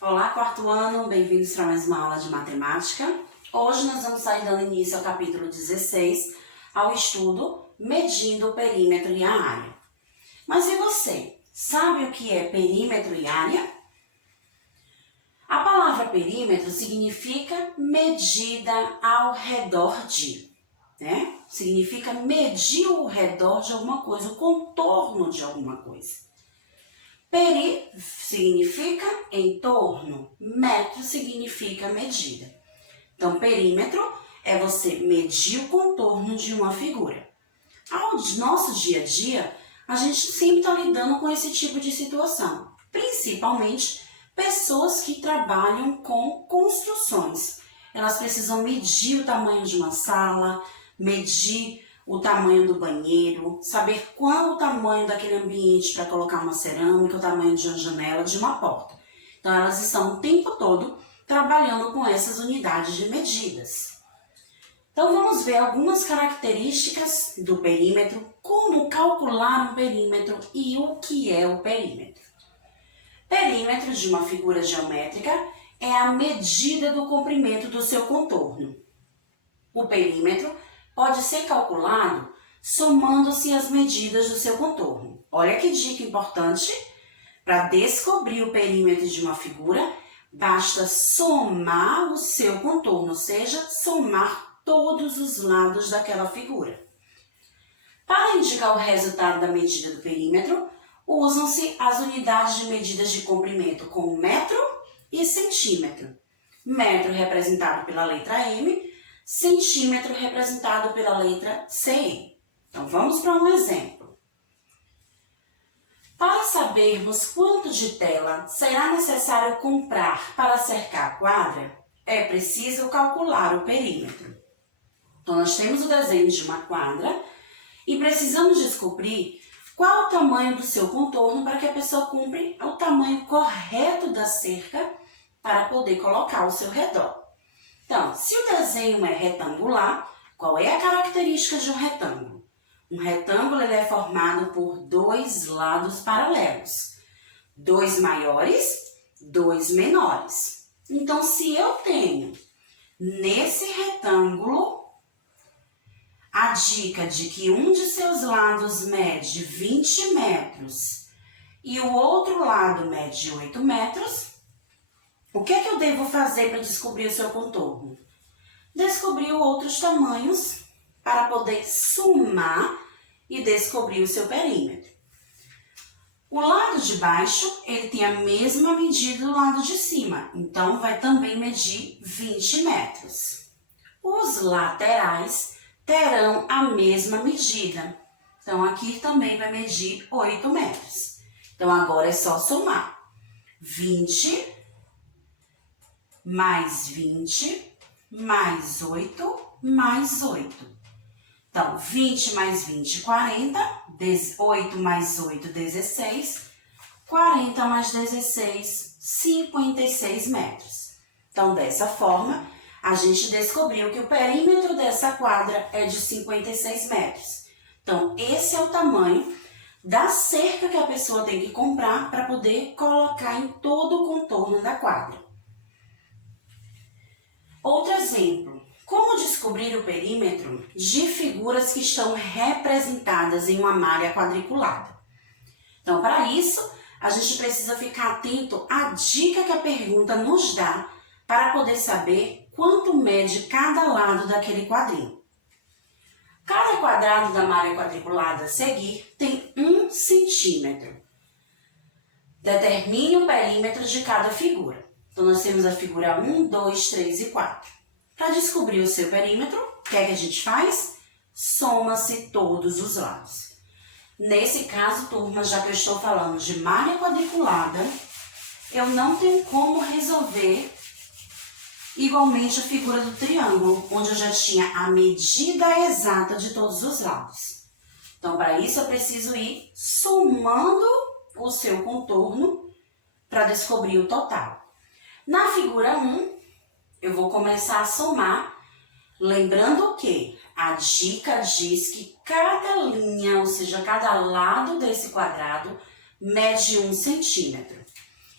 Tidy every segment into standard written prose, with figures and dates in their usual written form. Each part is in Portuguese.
Olá, quarto ano, bem-vindos para mais uma aula de matemática. Hoje nós vamos estar dando início ao capítulo 16, ao estudo Medindo o perímetro e a área. Mas e você? Sabe o que é perímetro e área? A palavra perímetro significa medida ao redor de, né? Significa medir o redor de alguma coisa, o contorno de alguma coisa. Peri significa em torno, metro significa medida. Então, perímetro é você medir o contorno de uma figura. Ao nosso dia a dia, a gente sempre está lidando com esse tipo de situação, principalmente pessoas que trabalham com construções. Elas precisam medir o tamanho de uma sala, medir o tamanho do banheiro, saber qual o tamanho daquele ambiente para colocar uma cerâmica, o tamanho de uma janela, de uma porta. Então, elas estão o tempo todo trabalhando com essas unidades de medidas. Então, vamos ver algumas características do perímetro, como calcular um perímetro e o que é o perímetro. Perímetro de uma figura geométrica é a medida do comprimento do seu contorno. O perímetro pode ser calculado somando-se as medidas do seu contorno. Olha que dica importante. Para descobrir o perímetro de uma figura, basta somar o seu contorno, ou seja, somar todos os lados daquela figura. Para indicar o resultado da medida do perímetro, usam-se as unidades de medidas de comprimento com metro e centímetro. Metro representado pela letra M, centímetro representado pela letra C. Então, vamos para um exemplo. Para sabermos quanto de tela será necessário comprar para cercar a quadra, é preciso calcular o perímetro. Então, nós temos o desenho de uma quadra e precisamos descobrir qual o tamanho do seu contorno para que a pessoa cumpra o tamanho correto da cerca para poder colocar ao seu redor. Então, se o desenho é retangular, qual é a característica de um retângulo? Um retângulo ele é formado por dois lados paralelos, dois maiores, dois menores. Então, se eu tenho nesse retângulo a dica de que um de seus lados mede 20 metros e o outro lado mede 8 metros, o que é que eu devo fazer para descobrir o seu contorno? Descobrir outros tamanhos para poder somar e descobrir o seu perímetro. O lado de baixo, ele tem a mesma medida do lado de cima, então vai também medir 20 metros. Os laterais terão a mesma medida, então aqui também vai medir 8 metros. Então agora é só somar 20 mais 20 mais 8 mais 8. Então, 20 mais 20, 40, 8 mais 8, 16, 40 mais 16, 56 metros. Então, dessa forma, a gente descobriu que o perímetro dessa quadra é de 56 metros. Então, esse é o tamanho da cerca que a pessoa tem que comprar para poder colocar em todo o contorno da quadra. Outro exemplo, como descobrir o perímetro de figuras que estão representadas em uma malha quadriculada? Então, para isso, a gente precisa ficar atento à dica que a pergunta nos dá para poder saber quanto mede cada lado daquele quadrinho. Cada quadrado da malha quadriculada a seguir tem 1 centímetro. Determine o perímetro de cada figura. Então, nós temos a figura 1, 2, 3 e 4. Para descobrir o seu perímetro, o que é que a gente faz? Soma-se todos os lados. Nesse caso, turma, já que eu estou falando de malha quadriculada, eu não tenho como resolver igualmente a figura do triângulo, onde eu já tinha a medida exata de todos os lados. Então, para isso, eu preciso ir somando o seu contorno para descobrir o total. Na figura 1, eu vou começar a somar, lembrando que a dica diz que cada linha, ou seja, cada lado desse quadrado, mede 1 centímetro.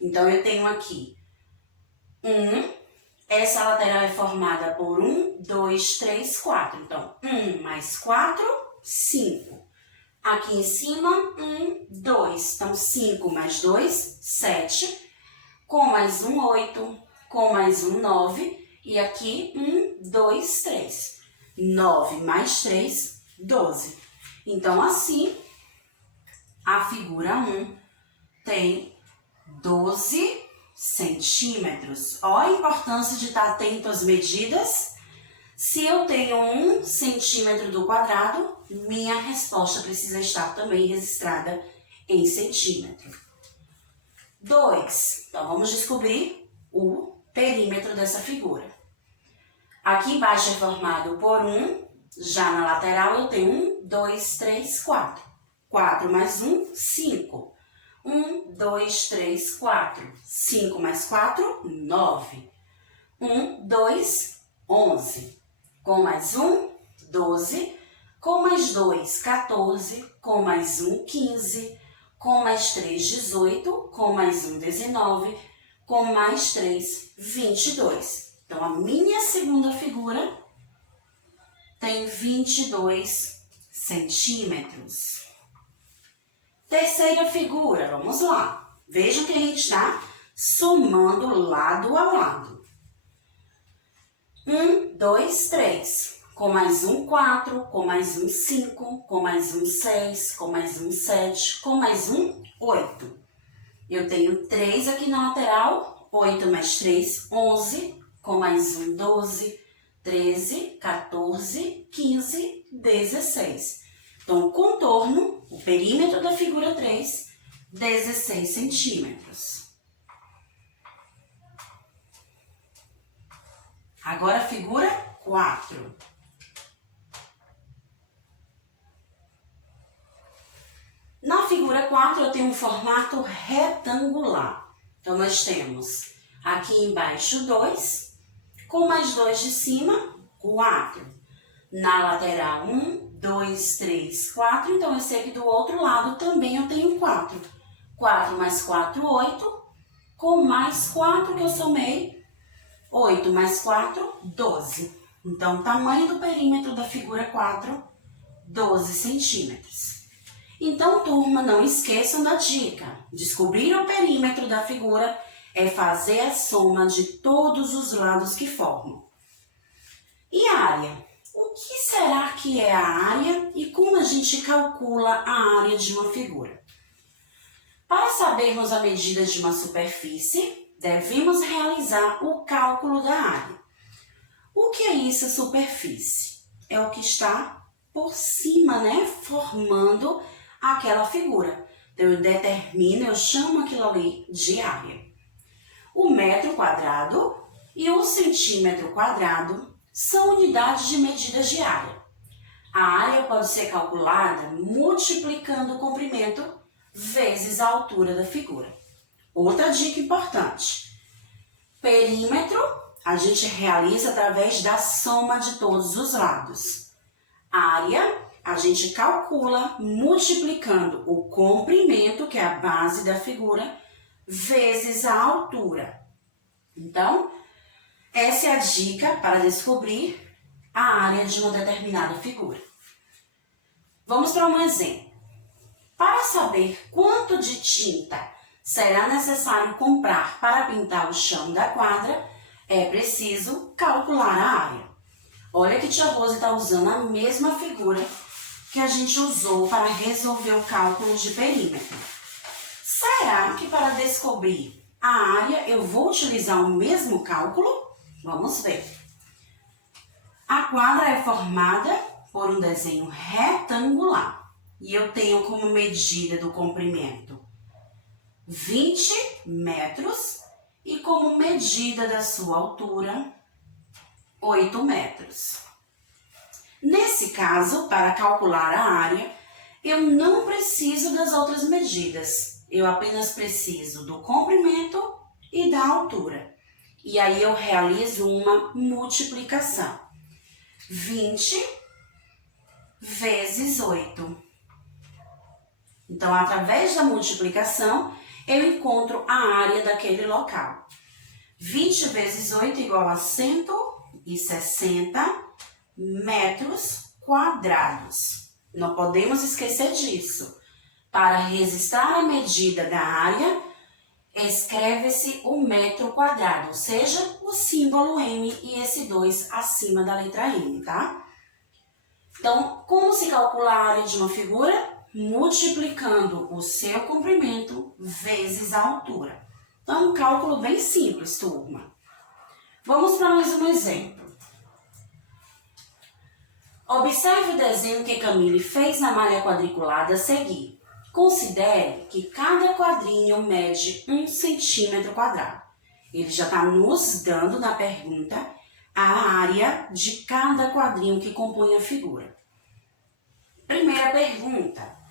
Então, eu tenho aqui Essa lateral é formada por 1, 2, 3, 4. Então, 1 mais 4, 5. Aqui em cima, 1, 2. Então, 5 mais 2, 7. Com mais 1, 8. Com mais 1, 9. E aqui, 1, 2, 3. 9 mais 3, 12. Então, assim, a figura 1 tem 12 centímetros. Olha a importância de estar atento às medidas. Se eu tenho 1 centímetro do quadrado, minha resposta precisa estar também registrada em centímetro. 2. Então, vamos descobrir o perímetro dessa figura. Aqui embaixo é formado por 1, já na lateral eu tenho 1, 2, 3, 4. 4 mais 1, 5. 1, 2, 3, 4. 5 mais 4, 9. 1, 2, 11. Com mais 1, 12. Com mais 2, 14. Com mais 1, 15. Com mais 3, 18. Com mais 1, 19. Com mais 3, 22. Então, a minha segunda figura tem 22 centímetros. Terceira figura, vamos lá. Vejam que a gente está somando lado a lado. 1, 2, 3. Com mais 1, 4. Com mais 1, 5. Com mais 1, 6. Com mais 1, 7. Com mais 1, 8. Eu tenho 3 aqui na lateral. 8 mais 3, 11. Com mais 1, 12. 13, 14, 15, 16. Então, o contorno, o perímetro da figura 3, 16 centímetros. Agora a figura 4. Na figura 4 eu tenho um formato retangular. Então, nós temos aqui embaixo 2, com mais 2 de cima, 4. Na lateral 1, 2, 3, 4. Então, eu sei que do outro lado também eu tenho 4. 4 mais 4, 8. Com mais 4 que eu somei, 8 mais 4, 12. Então, o tamanho do perímetro da figura 4, 12 centímetros. Então, turma, não esqueçam da dica. Descobrir o perímetro da figura é fazer a soma de todos os lados que formam. E a área? O que será que é a área e como a gente calcula a área de uma figura? Para sabermos a medida de uma superfície, devemos realizar o cálculo da área. O que é isso, a superfície? É o que está por cima, né? Formando aquela figura. Então, eu chamo aquilo ali de área. O metro quadrado e o centímetro quadrado são unidades de medidas de área. A área pode ser calculada multiplicando o comprimento vezes a altura da figura. Outra dica importante. Perímetro a gente realiza através da soma de todos os lados. Área a gente calcula multiplicando o comprimento, que é a base da figura, vezes a altura. Então, essa é a dica para descobrir a área de uma determinada figura. Vamos para um exemplo. Para saber quanto de tinta será necessário comprar para pintar o chão da quadra, é preciso calcular a área. Olha que tia Rose está usando a mesma figura que a gente usou para resolver o cálculo de perímetro. Será que para descobrir a área eu vou utilizar o mesmo cálculo? Vamos ver. A quadra é formada por um desenho retangular e eu tenho como medida do comprimento 20 metros e como medida da sua altura 8 metros. Nesse caso, para calcular a área, eu não preciso das outras medidas. Eu apenas preciso do comprimento e da altura. E aí eu realizo uma multiplicação. 20 vezes 8. Então, através da multiplicação, eu encontro a área daquele local. 20 vezes 8 igual a 160 metros quadrados. Não podemos esquecer disso. Para registrar a medida da área, escreve-se o metro quadrado, ou seja, o símbolo M e esse 2 acima da letra M, tá? Então, como se calcula a área de uma figura? Multiplicando o seu comprimento vezes a altura. Então, um cálculo bem simples, turma. Vamos para mais um exemplo. Observe o desenho que Camille fez na malha quadriculada a seguir. Considere que cada quadrinho mede 1 centímetro quadrado. Ele já está nos dando na pergunta a área de cada quadrinho que compõe a figura. Primeira pergunta.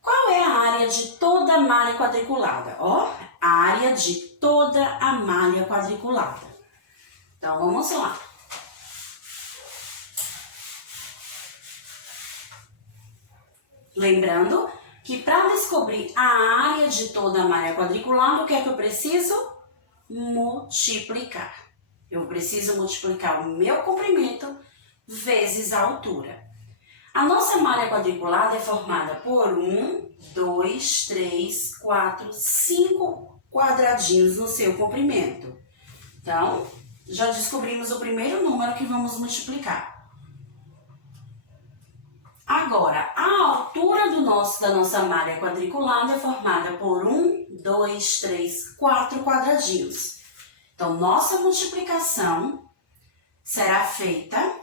Qual é a área de toda a malha quadriculada? Ó, a área de toda a malha quadriculada. Então, vamos lá. Lembrando que para descobrir a área de toda a malha quadriculada, o que é que eu preciso? Multiplicar. Eu preciso multiplicar o meu comprimento vezes a altura. A nossa malha quadriculada é formada por 1, 2, 3, 4, 5 quadradinhos no seu comprimento. Então, já descobrimos o primeiro número que vamos multiplicar. Agora, a altura da nossa malha quadriculada é formada por 1, 2, 3, 4 quadradinhos. Então, nossa multiplicação será feita...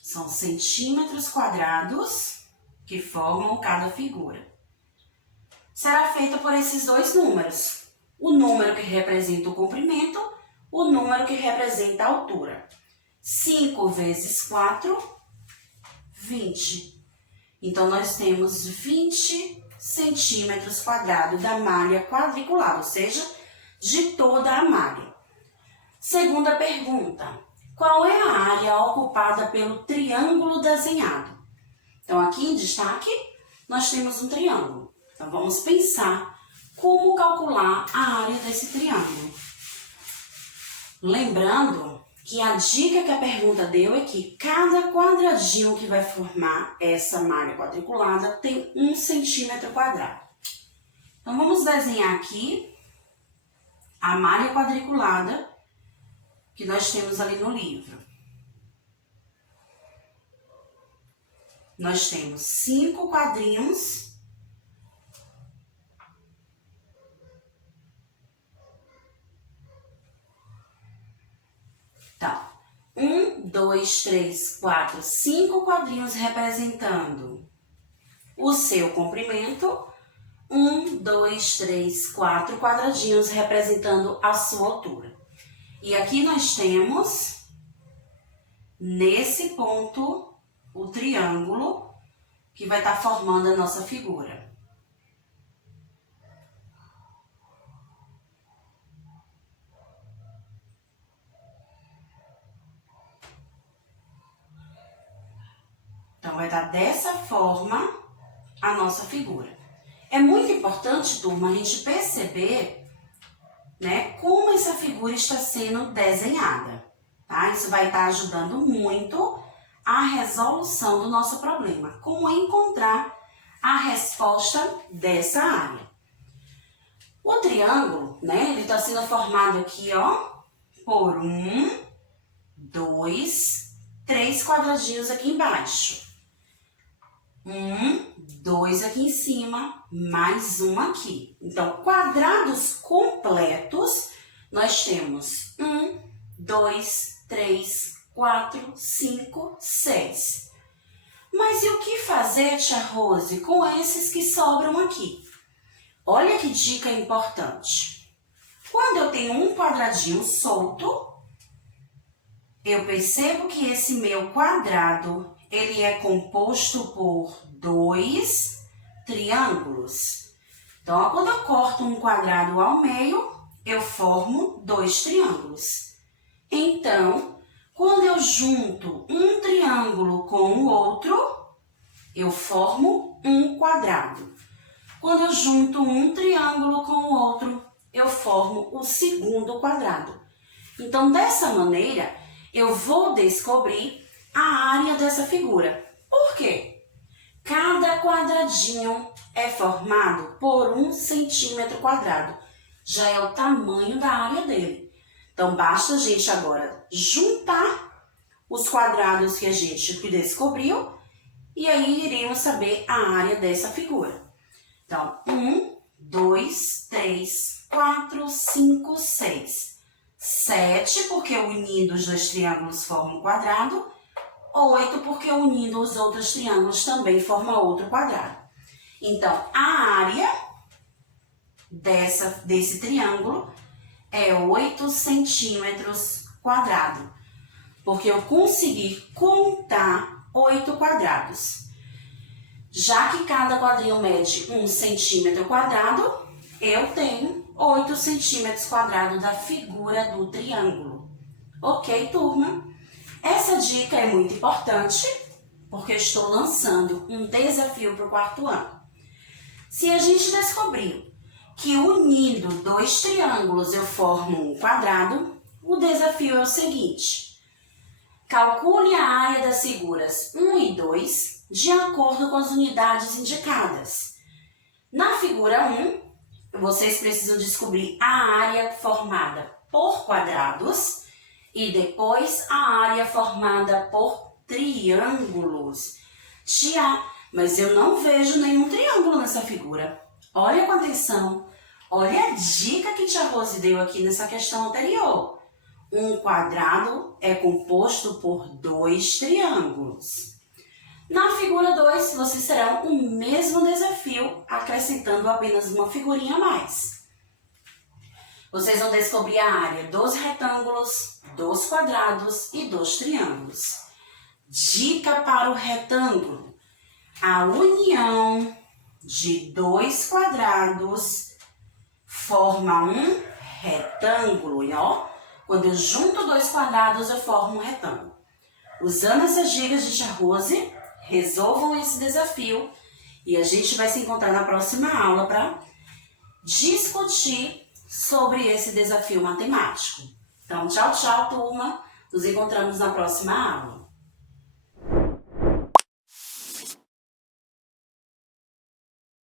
São centímetros quadrados que formam cada figura. Será feita por esses dois números. O número que representa o comprimento, o número que representa a altura. 5 vezes 4, 20. Então, nós temos 20 centímetros quadrados da malha quadriculada, ou seja, de toda a malha. Segunda pergunta. Qual é a área ocupada pelo triângulo desenhado? Então, aqui em destaque, nós temos um triângulo. Então, vamos pensar como calcular a área desse triângulo. Lembrando que a dica que a pergunta deu é que cada quadradinho que vai formar essa malha quadriculada tem 1 centímetro quadrado. Então, vamos desenhar aqui a malha quadriculada que nós temos ali no livro. Nós temos 5 quadrinhos. Então, 1, 2, 3, 4, 5 quadrinhos representando o seu comprimento. 1, 2, 3, 4 quadradinhos representando a sua altura. E aqui nós temos, nesse ponto, o triângulo que vai estar formando a nossa figura. Então, vai dar dessa forma a nossa figura. É muito importante, turma, a gente perceber, né, como essa figura está sendo desenhada, tá? Isso vai estar ajudando muito a resolução do nosso problema, como encontrar a resposta dessa área. O triângulo, né, ele está sendo formado aqui, ó, por 1, 2, 3 quadradinhos aqui embaixo. 1, 2 aqui em cima, mais um aqui. Então, quadrados completos, nós temos 1, 2, 3, 4, 5, 6. Mas e o que fazer, tia Rose, com esses que sobram aqui? Olha que dica importante. Quando eu tenho um quadradinho solto, eu percebo que esse meu quadrado, ele é composto por 2 triângulos. Então, ó, quando eu corto um quadrado ao meio, eu formo 2 triângulos. Então, quando eu junto um triângulo com o outro, eu formo um quadrado. Quando eu junto um triângulo com o outro, eu formo o segundo quadrado. Então, dessa maneira, eu vou descobrir a área dessa figura. Por quê? Cada quadradinho é formado por 1 centímetro quadrado. Já é o tamanho da área dele. Então, basta a gente agora juntar os quadrados que a gente descobriu e aí iremos saber a área dessa figura. Então, 1, 2, 3, 4, 5, 6. 7, porque unindo os dois triângulos forma um quadrado. 8, porque unindo os outros triângulos também forma outro quadrado. Então, a área desse triângulo é 8 centímetros quadrados, porque eu consegui contar 8 quadrados. Já que cada quadrinho mede 1 centímetro quadrado, eu tenho 8 centímetros quadrados da figura do triângulo. Ok, turma? Essa dica é muito importante, porque estou lançando um desafio para o 4º ano. Se a gente descobriu que unindo dois triângulos eu formo um quadrado, o desafio é o seguinte: calcule a área das figuras 1 e 2 de acordo com as unidades indicadas. Na figura 1, vocês precisam descobrir a área formada por quadrados e depois a área formada por triângulos. Tia, mas eu não vejo nenhum triângulo nessa figura. Olha com atenção. Olha a dica que tia Rose deu aqui nessa questão anterior. Um quadrado é composto por 2 triângulos. Na figura 2, vocês terão o mesmo desafio, acrescentando apenas uma figurinha a mais. Vocês vão descobrir a área dos retângulos, dos quadrados e dos triângulos. Dica para o retângulo: a união de 2 quadrados forma um retângulo. E ó, quando eu junto 2 quadrados, eu formo um retângulo. Usando essas dicas de tia Rose, resolvam esse desafio e a gente vai se encontrar na próxima aula para discutir sobre esse desafio matemático. Então, tchau, tchau, turma. Nos encontramos na próxima aula.